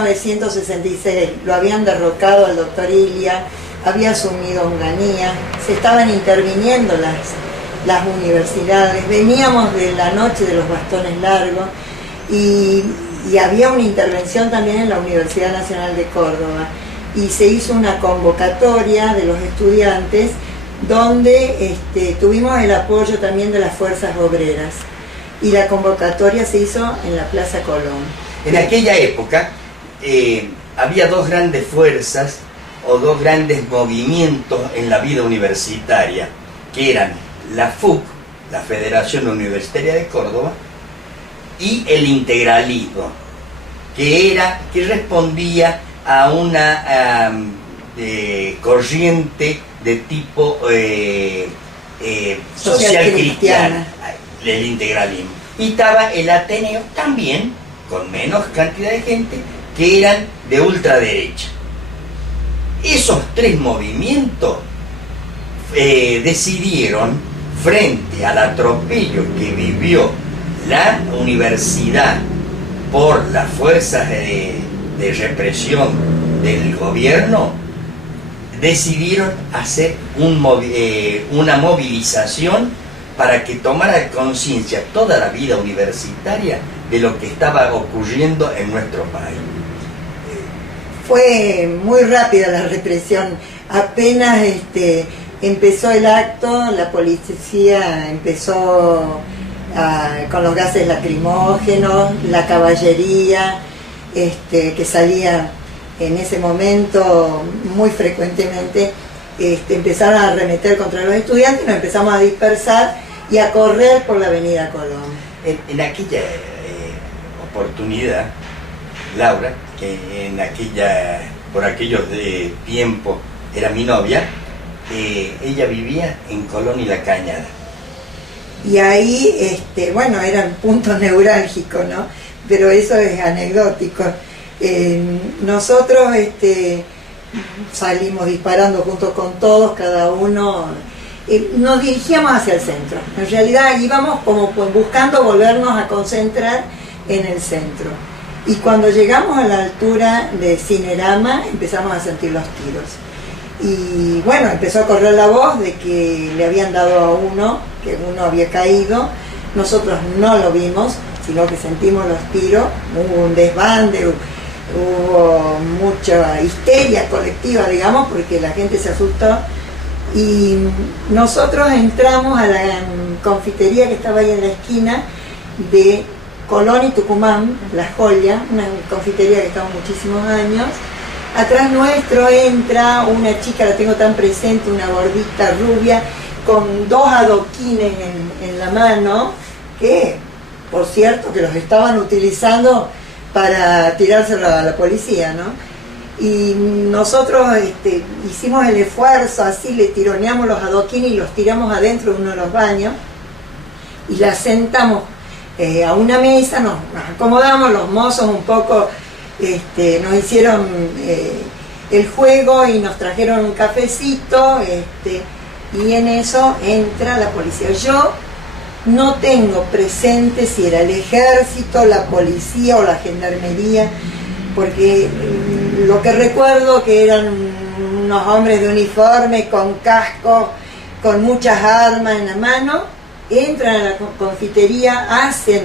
1966 lo habían derrocado al doctor Ilia, había asumido Onganía, se estaban interviniendo las universidades, veníamos de la noche de los bastones largos y había una intervención también en la Universidad Nacional de Córdoba y se hizo una convocatoria de los estudiantes donde tuvimos el apoyo también de las fuerzas obreras y la convocatoria se hizo en la Plaza Colón. En aquella época había dos grandes fuerzas o dos grandes movimientos en la vida universitaria, que eran la FUC, la Federación Universitaria de Córdoba, y el integralismo, que respondía a una corriente de tipo social cristiana, el integralismo. Y estaba el Ateneo también, con menos cantidad de gente, que eran de ultraderecha. Esos tres movimientos decidieron, frente al atropello que vivió la universidad por las fuerzas de represión del gobierno, decidieron hacer una movilización para que tomara conciencia toda la vida universitaria de lo que estaba ocurriendo en nuestro país. Fue muy rápida la represión, apenas empezó el acto, la policía empezó con los gases lacrimógenos, la caballería que salía en ese momento muy frecuentemente, empezaron a arremeter contra los estudiantes y nos empezamos a dispersar y a correr por la avenida Colón. En aquella oportunidad, Laura, que por aquellos tiempos era mi novia, ella vivía en Colón y La Cañada. Y ahí, bueno, eran puntos neurálgicos, ¿no? Pero eso es anecdótico. Nosotros salimos disparando junto con todos, cada uno, nos dirigíamos hacia el centro. En realidad íbamos como buscando volvernos a concentrar en el centro. Y cuando llegamos a la altura de Cinerama empezamos a sentir los tiros. Y bueno, empezó a correr la voz de que le habían dado a uno, que uno había caído. Nosotros no lo vimos, sino que sentimos los tiros. Hubo un desbande, hubo mucha histeria colectiva, digamos, porque la gente se asustó. Y nosotros entramos a la confitería que estaba ahí en la esquina de Colón y Tucumán, La Joya, una confitería que estaba muchísimos años. Atrás nuestro entra una chica, la tengo tan presente, una gordita rubia, con dos adoquines en la mano, que, por cierto, que los estaban utilizando para tirárselo a la policía, ¿no? Y nosotros hicimos el esfuerzo, así le tironeamos los adoquines y los tiramos adentro de uno de los baños, y la sentamos a una mesa, nos acomodamos, los mozos un poco nos hicieron el juego y nos trajeron un cafecito, y en eso entra la policía. Yo no tengo presente si era el ejército, la policía o la gendarmería, porque lo que recuerdo que eran unos hombres de uniforme, con casco, con muchas armas en la mano, entran a la confitería, hacen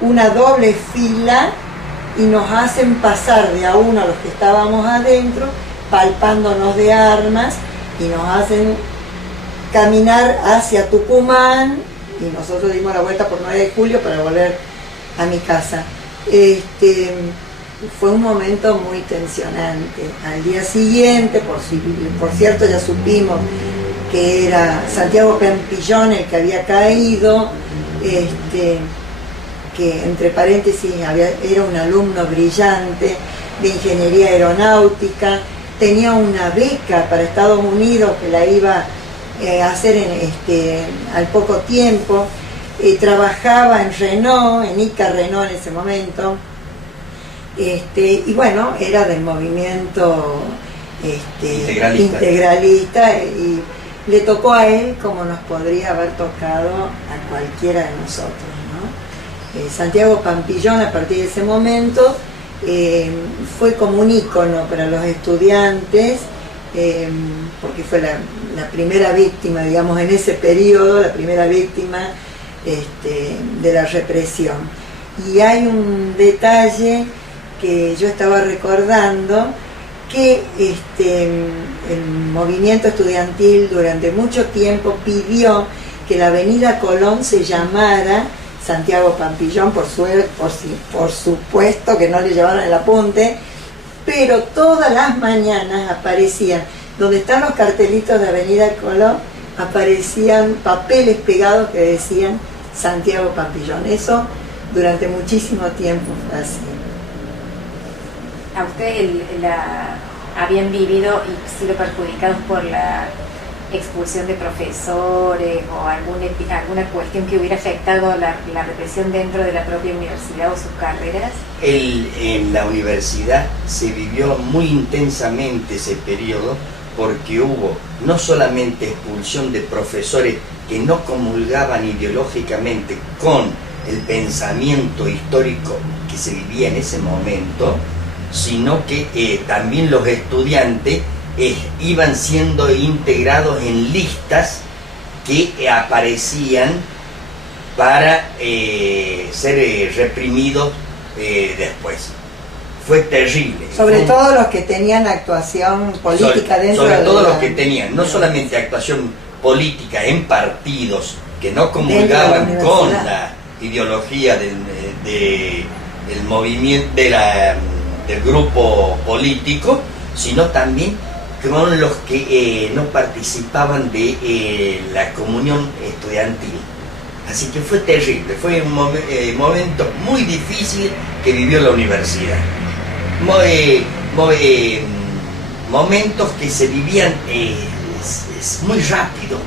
una doble fila y nos hacen pasar de a uno a los que estábamos adentro, palpándonos de armas, y nos hacen caminar hacia Tucumán, y nosotros dimos la vuelta por 9 de julio para volver a mi casa. Fue un momento muy tensionante. Al día siguiente, por cierto, ya supimos que era Santiago Pampillón el que había caído, que entre paréntesis era un alumno brillante de ingeniería aeronáutica, tenía una beca para Estados Unidos que la iba a hacer al poco tiempo, trabajaba en Renault, en ICA Renault en ese momento, y bueno, era del movimiento integralista, y le tocó a él como nos podría haber tocado a cualquiera de nosotros, ¿no? Santiago Pampillón, a partir de ese momento, fue como un ícono para los estudiantes, porque fue la primera víctima, digamos, en ese periodo, la primera víctima de la represión. Y hay un detalle que yo estaba recordando, que el movimiento estudiantil durante mucho tiempo pidió que la avenida Colón se llamara Santiago Pampillón, por supuesto que no le llevaron el apunte, pero todas las mañanas aparecían, donde están los cartelitos de avenida Colón, aparecían papeles pegados que decían Santiago Pampillón. Eso durante muchísimo tiempo fue así. ¿A ustedes habían vivido y sido perjudicados por la expulsión de profesores o alguna cuestión que hubiera afectado la represión dentro de la propia universidad o sus carreras? En la universidad se vivió muy intensamente ese periodo, porque hubo no solamente expulsión de profesores que no comulgaban ideológicamente con el pensamiento histórico que se vivía en ese momento, sino que también los estudiantes iban siendo integrados en listas que aparecían para ser reprimidos después. Fue terrible. Sobre todo los que tenían actuación política dentro de sobre todo los que tenían no solamente actuación política en partidos que no comulgaban con la ideología del movimiento, del grupo político, sino también con los que no participaban de la comunión estudiantil. Así que fue terrible, fue un momento muy difícil que vivió la universidad. Momentos que se vivían muy rápido.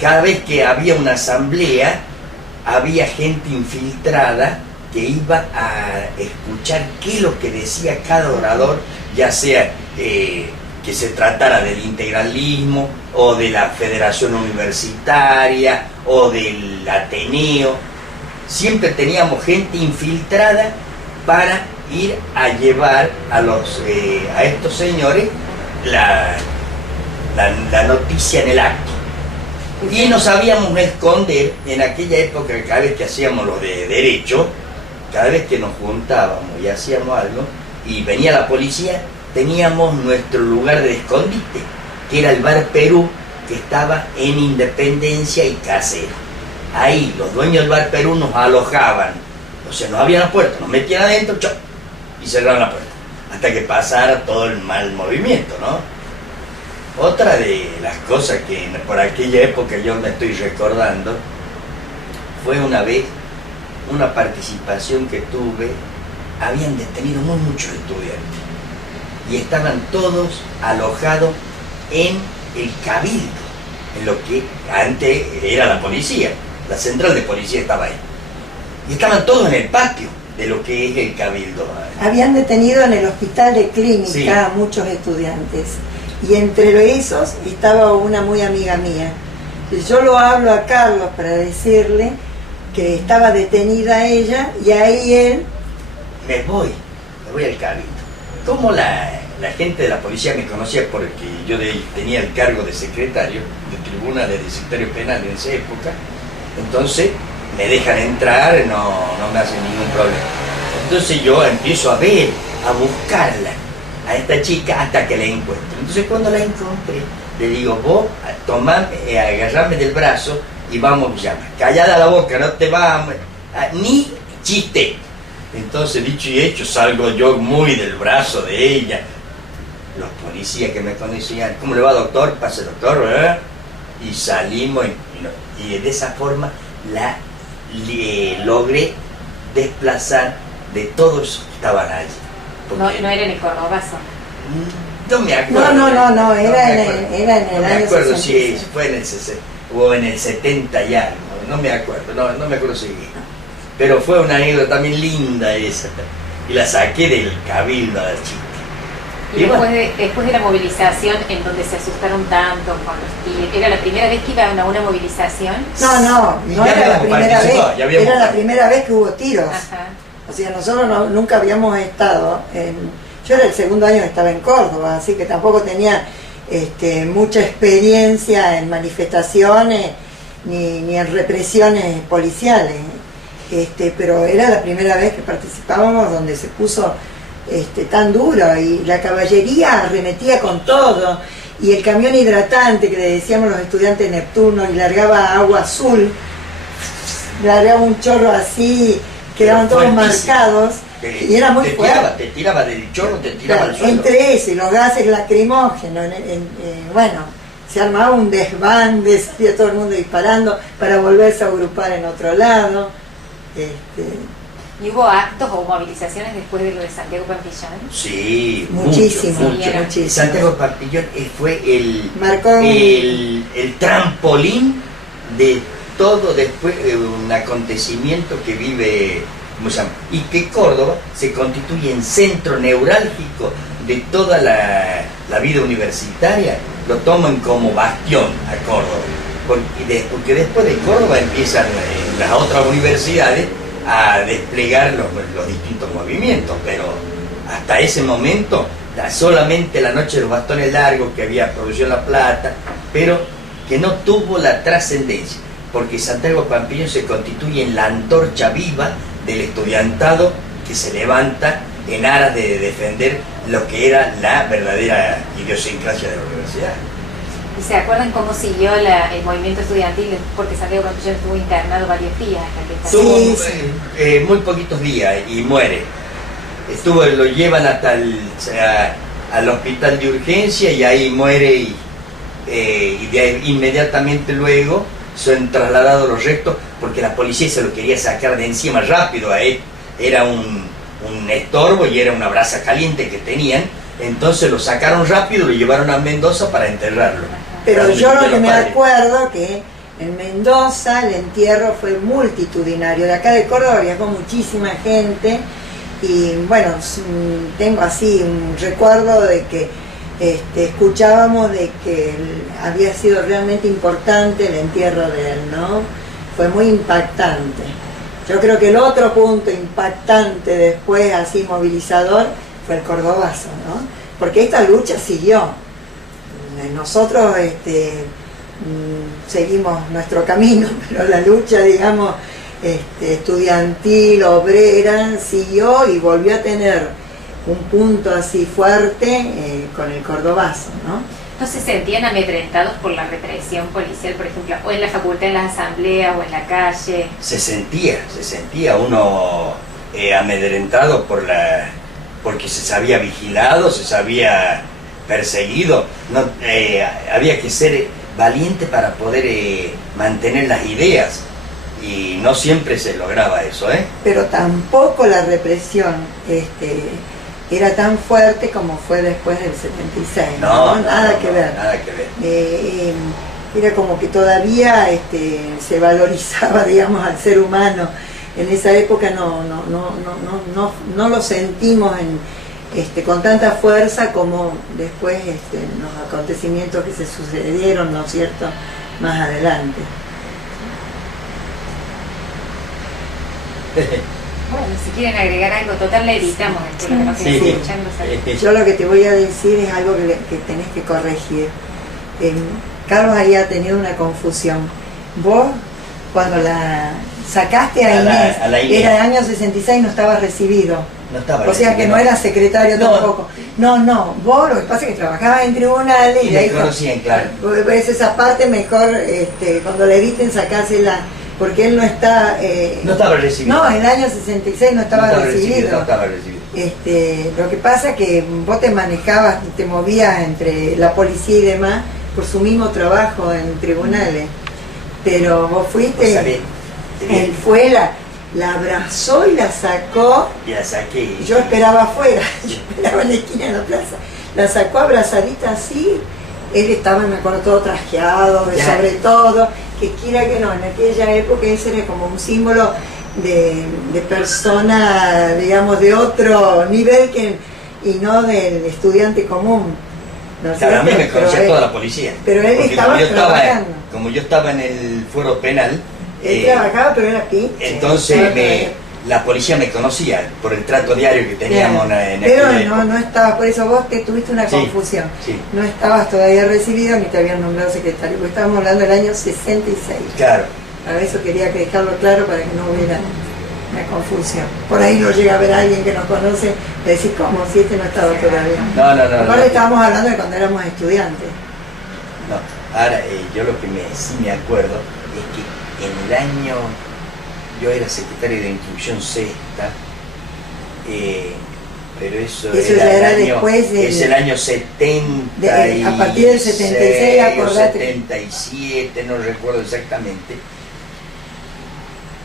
Cada vez que había una asamblea, había gente infiltrada que iba a escuchar qué es lo que decía cada orador, ya sea que se tratara del integralismo o de la Federación Universitaria o del Ateneo. Siempre teníamos gente infiltrada para ir a llevar a estos señores la noticia en el acto. Y nos sabíamos esconder en aquella época, cada vez que hacíamos lo de derecho, cada vez que nos juntábamos y hacíamos algo y venía la policía, teníamos nuestro lugar de escondite, que era el Bar Perú, que estaba en Independencia y Casero. Ahí los dueños del Bar Perú nos alojaban, o sea, nos abrían la puerta, nos metían adentro, y cerraban la puerta, hasta que pasara todo el mal movimiento, ¿no? Otra de las cosas que por aquella época yo me estoy recordando, fue una vez una participación que tuve. Habían detenido muchos estudiantes y estaban todos alojados en el Cabildo, en lo que antes era la policía, la central de policía estaba ahí, y estaban todos en el patio de lo que es el Cabildo. Habían detenido en el hospital de clínica, sí, a muchos estudiantes, y entre esos estaba una muy amiga mía. Yo lo hablo a Carlos para decirle que estaba detenida ella, y ahí él... Me voy al Cabildo. Como la gente de la policía me conocía porque yo tenía el cargo de secretario de tribuna de distrito penal en esa época, entonces me dejan entrar, no me hacen ningún problema. Entonces yo empiezo a buscarla, a esta chica, hasta que la encuentro. Entonces cuando la encontré, le digo, vos agarrame del brazo y vamos ya, callada la boca, no te vamos, ni chiste. Entonces, dicho y hecho, salgo yo muy del brazo de ella. Los policías que me conocían, ¿cómo le va, doctor? Pase, doctor, ¿verdad? Y salimos y de esa forma logré desplazar de todos que estaban allí. No era en el Cordobazo. No me acuerdo. No, era en el año 60. No me acuerdo si fue en el 60 o en el 70 y algo, no me acuerdo, no me acuerdo si. Pero fue una anécdota también linda esa, y la saqué del Cabildo a la chica. Y después de la movilización, en donde se asustaron tanto con los tiros, ¿era la primera vez que iban a una movilización? No era la primera vez, era la primera vez que hubo tiros. Ajá. O sea, nosotros nunca habíamos estado yo era el segundo año que estaba en Córdoba, así que tampoco tenía mucha experiencia en manifestaciones ni en represiones policiales. Pero era la primera vez que participábamos donde se puso tan duro y la caballería arremetía con todo y el camión hidratante que le decíamos los estudiantes Neptuno y largaba agua azul, largaba un chorro así, quedaban todos marcados y era muy fuerte. Te tiraba del chorro, te tiraba al suelo. Entre eso y los gases lacrimógenos, bueno, se armaba un desbande, salía todo el mundo disparando para volverse a agrupar en otro lado. ¿Y hubo actos o movilizaciones después de lo de Santiago Pampillón? Sí, muchísimo. Santiago Pampillón fue marcó el trampolín de todo después un acontecimiento que vive, ¿cómo se llama? Y que Córdoba se constituye en centro neurálgico de toda la vida universitaria. Lo toman como bastión a Córdoba. Porque después de Córdoba empiezan las otras universidades a desplegar los distintos movimientos, pero hasta ese momento solamente la noche de los bastones largos que había producido La Plata, pero que no tuvo la trascendencia, porque Santiago Pampillón se constituye en la antorcha viva del estudiantado que se levanta en aras de defender lo que era la verdadera idiosincrasia de la universidad. ¿Se acuerdan cómo siguió el movimiento estudiantil? Porque Santiago Pampillón estuvo internado varios días hasta que estuvo muy poquitos días y muere. Lo llevan hasta al hospital de urgencia y ahí muere y de ahí, inmediatamente luego son trasladados los restos porque la policía se lo quería sacar de encima rápido a él. Era un estorbo y era una brasa caliente que tenían. Entonces lo sacaron rápido, lo llevaron a Mendoza para enterrarlo. Pero yo lo que me acuerdo que en Mendoza el entierro fue multitudinario. De acá de Córdoba viajó muchísima gente y bueno, tengo así un recuerdo de que escuchábamos de que había sido realmente importante el entierro de él, ¿no? Fue muy impactante. Yo creo que el otro punto impactante después, así movilizador, fue el Cordobazo, ¿no? Porque esta lucha siguió. Nosotros seguimos nuestro camino, pero la lucha, digamos, estudiantil, obrera, siguió y volvió a tener un punto así fuerte con el Cordobazo, ¿no? ¿No se sentían amedrentados por la represión policial, por ejemplo, o en la facultad, en las asambleas, o en la calle? Se sentía uno amedrentado porque se sabía vigilado, se sabía perseguido. No, había que ser valiente para poder mantener las ideas y no siempre se lograba eso, ¿eh? Pero tampoco la represión era tan fuerte como fue después del 76, ¿no? Nada que ver. Era como que todavía se valorizaba, digamos, al ser humano. En esa época no lo sentimos con tanta fuerza como después los acontecimientos que se sucedieron, ¿no es cierto?, más adelante. Bueno, si quieren agregar algo, total le editamos esto, lo que nos estén escuchando. Yo lo que te voy a decir es algo que tenés que corregir. Carlos había tenido una confusión. Vos, cuando la sacaste a Inés, era el año 66, no estaba recibido. No estaba o sea que no era secretario tampoco. No, vos lo que pasa es que trabajabas en tribunales y ahí conocían, claro. Ves esa parte mejor, cuando le editen sacársela, porque él no estaba recibido. No, en el año 66 no estaba recibido. No estaba recibido. Lo que pasa es que vos te manejabas, te movías entre la policía y demás por su mismo trabajo en tribunales. Pero vos fuiste, él fue, la abrazó y la sacó. Y la saqué. Yo esperaba afuera, yo esperaba en la esquina de la plaza. La sacó abrazadita así. Él estaba, me acuerdo, todo trajeado, sobre todo, que quiera que no, en aquella época ese era como un símbolo de persona, digamos, de otro nivel y no del estudiante común. ¿No? Claro, a mí me conocía toda la policía. Pero él estaba trabajando. Como yo estaba en el fuero penal. Él trabajaba, pero era pinche. Entonces la policía me conocía por el trato diario que teníamos en Pero aquella época. no estabas, por eso vos que tuviste una confusión. Sí. No estabas todavía recibido ni te habían nombrado secretario, porque estábamos hablando del año 66. Claro. Para eso quería que dejarlo claro para que no hubiera una confusión. Por ahí no llega a ver a alguien que nos conoce y decir, ¿cómo? Si este no estaba todavía. No. Aparte estábamos hablando de cuando éramos estudiantes. No, ahora yo lo que sí me acuerdo es que en el año, yo era secretario de instrucción sexta, pero eso ya era el año, después del, es el año 70 a partir del 76, acordate. 77, no recuerdo exactamente.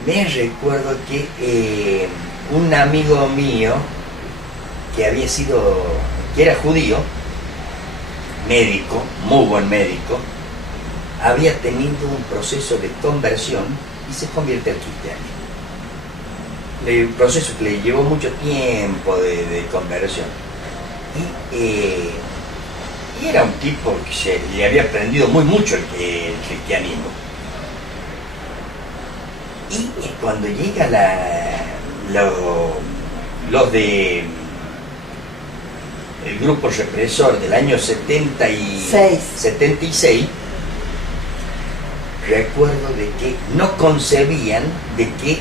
Me recuerdo que un amigo mío que era judío, médico, muy buen médico, había tenido un proceso de conversión y se convierte al cristianismo. Un proceso que le llevó mucho tiempo de conversión. Y era un tipo que le había aprendido muy mucho el cristianismo. Y cuando llega los de el grupo represor del año 76, recuerdo de que no concebían de que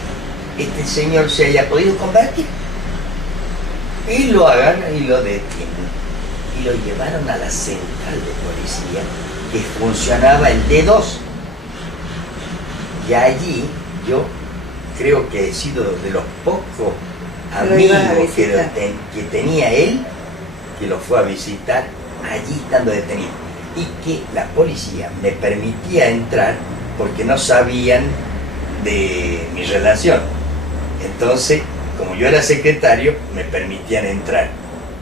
este señor se haya podido convertir. Y lo agarran y lo detienen. Y lo llevaron a la central de policía que funcionaba el D2. Y allí yo creo que he sido de los pocos amigos que tenía él, que lo fue a visitar allí estando detenido. Y que la policía me permitía entrar porque no sabían de mi relación. Entonces, como yo era secretario, me permitían entrar,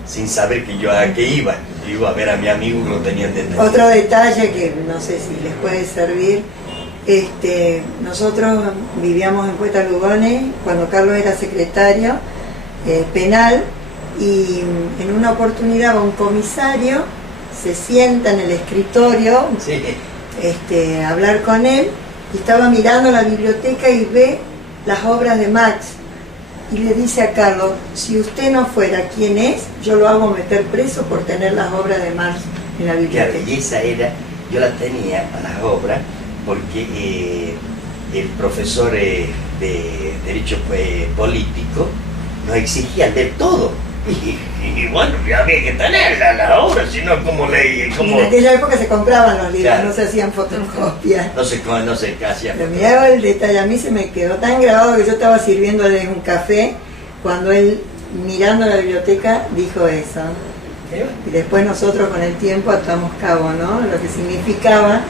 sin saber que yo a qué iba. Yo iba a ver a mi amigo que lo tenían detenido. Otro detalle que no sé si les puede servir, nosotros vivíamos en Puerto Lugones cuando Carlos era secretario penal, y en una oportunidad va un comisario, se sienta en el escritorio, sí, a hablar con él, y estaba mirando la biblioteca y ve las obras de Marx, y le dice a Carlos, si usted no fuera quien es, yo lo hago meter preso por tener las obras de Marx en la biblioteca. Claro, y esa era, yo la tenía a las obras porque el profesor de Derecho Político nos exigía leer todo. Y bueno, ya había que tenerla la obra, si no, ¿cómo leí? En aquella época se compraban los libros, claro. No se hacían fotocopias. No se hacía. Pero mirá el detalle, a mí se me quedó tan grabado que yo estaba sirviéndole un café cuando él, mirando la biblioteca, dijo eso. Y después nosotros con el tiempo atamos cabo, ¿no? Lo que significaba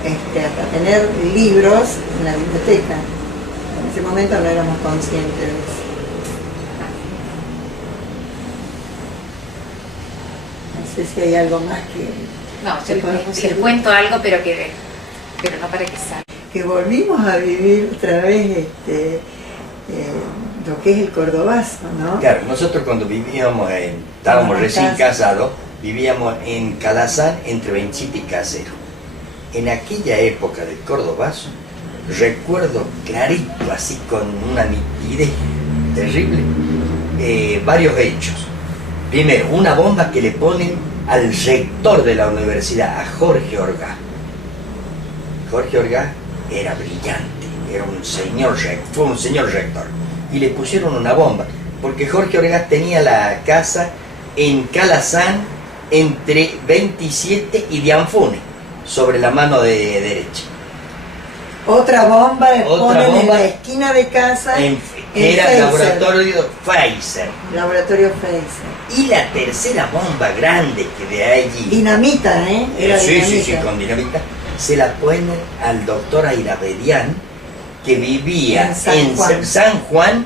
hasta tener libros en la biblioteca. En ese momento no éramos conscientes de eso. No sé si hay algo más que... No, yo les cuento algo, pero no para que salga. Que volvimos a vivir otra vez lo que es el cordobazo, ¿no? Claro, nosotros cuando estábamos recién casados, vivíamos en Calazán, entre 27 y Casero. En aquella época del cordobazo, recuerdo clarito, así con una nitidez terrible, varios hechos. Primero, una bomba que le ponen al rector de la universidad, a Jorge Orgaz. Jorge Orgaz era brillante, fue un señor rector. Y le pusieron una bomba, porque Jorge Orgaz tenía la casa en Calazán, entre 27 y Dianfune, sobre la mano de derecha. Otra bomba le ponen en la esquina de casa. Era el laboratorio Pfizer. Laboratorio Pfizer. Y la tercera bomba grande que de allí... Dinamita, Era dinamita. Sí, con dinamita. Se la ponen al doctor Airavedian, que vivía en San Juan,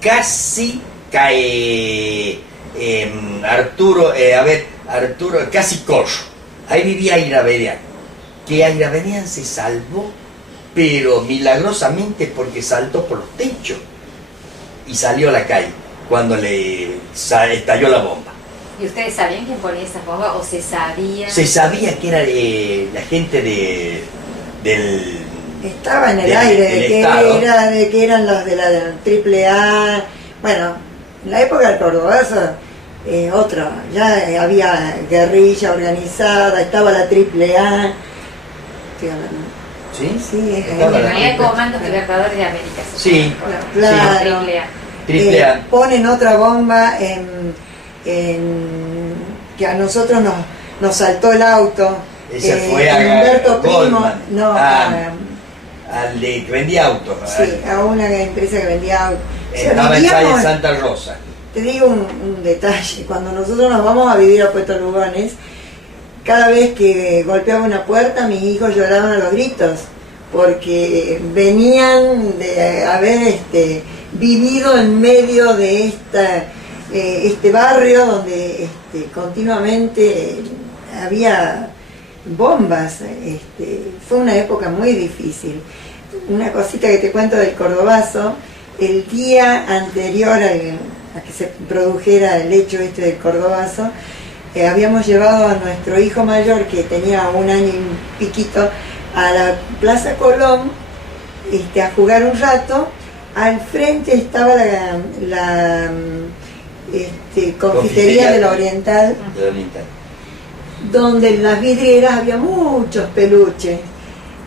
casi Arturo, casi Corro. Ahí vivía Airavedian. Que Airavedian se salvó, pero milagrosamente, porque saltó por los techos y salió a la calle cuando le estalló la bomba. ¿Y ustedes sabían quién ponía esas bombas o se sabía? Se sabía que era la gente estaba en el del- aire del de que Estado. de que eran los de la AAA. Bueno, en la época del Cordobazo, otro, ya había guerrilla organizada, estaba la AAA. Estoy hablando. ¿Sí? Sí, Estaba En la realidad, triple A. Comandos Libertadores de América. Sí, claro. Triple A. Triple A. Ponen otra bomba que a nosotros nos saltó el auto. Ese fue a Humberto Primo, Goldman. no, Al de que vendía autos. sí, a una empresa que vendía autos. O sea, Estaba en vivíamos- calle Santa Rosa. Te digo un detalle, cuando nosotros nos vamos a vivir a Puerto Lugones, cada vez que golpeaba una puerta mis hijos lloraban a los gritos, porque venían de haber vivido en medio de este barrio donde continuamente había bombas. Fue una época muy difícil. Una cosita que te cuento del Cordobazo: el día anterior a que se produjera el hecho del Cordobazo, habíamos llevado a nuestro hijo mayor, que tenía 1 año y un piquito, a la Plaza Colón a jugar un rato. Al frente estaba la confitería de la Oriental, De Oriental. donde en las vidrieras había muchos peluches.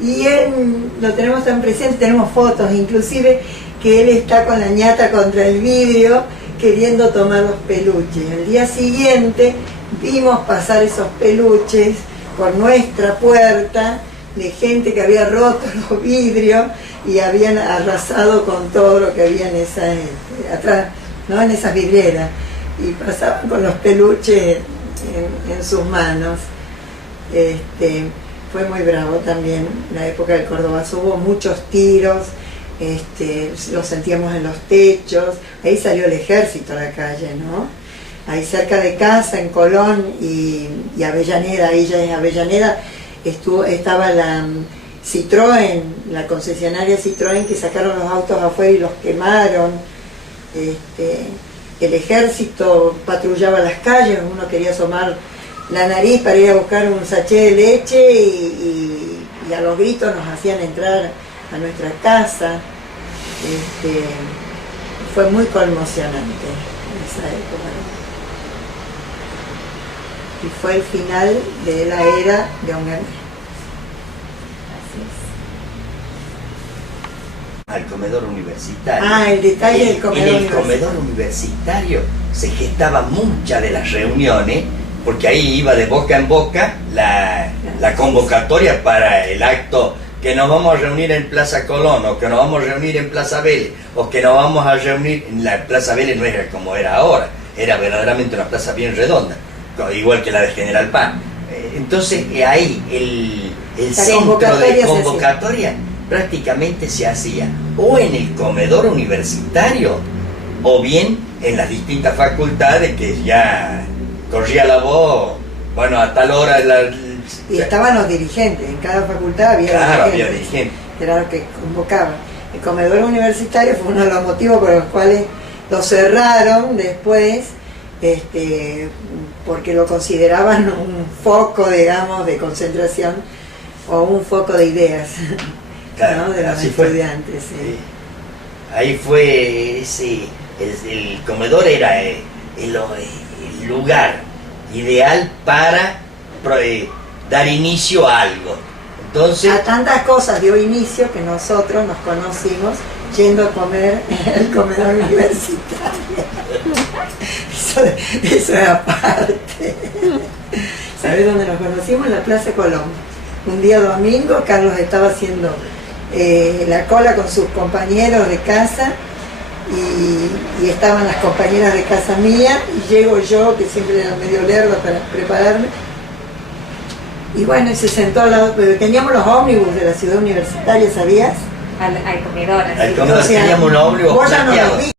Y él lo tenemos tan presente, tenemos fotos inclusive, que él está con la ñata contra el vidrio queriendo tomar los peluches. El día siguiente vimos pasar esos peluches por nuestra puerta, de gente que había roto los vidrios y habían arrasado con todo lo que había en atrás, ¿no? En esas vidrieras, y pasaban con los peluches en sus manos. Fue muy bravo también la época del Cordobazo. Hubo muchos tiros, los sentíamos en los techos. Ahí salió el ejército a la calle, ¿no? Ahí cerca de casa, en Colón y Avellaneda. Ahí ya en Avellaneda estaba la Citroën, la concesionaria Citroën, que sacaron los autos afuera y los quemaron. El ejército patrullaba las calles, uno quería asomar la nariz para ir a buscar un sachet de leche y a los gritos nos hacían entrar a nuestra casa. Fue muy conmocionante esa época. Y fue el final de la era de Onganía. Al comedor universitario. El detalle del comedor En el universitario. comedor universitario se gestaban muchas de las reuniones, porque ahí iba de boca en boca la convocatoria para el acto, que nos vamos a reunir en Plaza Colón, o que nos vamos a reunir en Plaza Vélez, o que nos vamos a reunir en la Plaza Vélez. No era como era ahora, era verdaderamente una plaza bien redonda, igual que la de General Paz. Entonces ahí el centro de convocatoria prácticamente se hacía o en el comedor universitario o bien en las distintas facultades, que ya corría la voz, bueno, a tal hora y estaban los dirigentes, en cada facultad había claro, dirigentes, había dirigentes, que era lo que convocaban. El comedor universitario fue uno de los motivos por los cuales lo cerraron después, porque lo consideraban un foco, digamos, de concentración o un foco de ideas, claro, ¿no? De los estudiantes. Sí. Ahí fue el comedor era el lugar ideal para dar inicio a algo. Entonces, a tantas cosas dio inicio que nosotros nos conocimos yendo a comer en el comedor universitario. Eso es aparte. ¿Sabes dónde nos conocimos? En la Plaza Colón. Un día domingo, Carlos estaba haciendo la cola con sus compañeros de casa y estaban las compañeras de casa mía, y llego yo, que siempre era medio lerdo para prepararme, y bueno, y se sentó al lado, pero teníamos los ómnibus de la ciudad universitaria, ¿sabías? Al comedor. al comedor teníamos un ómnibus vos ya no plateado. los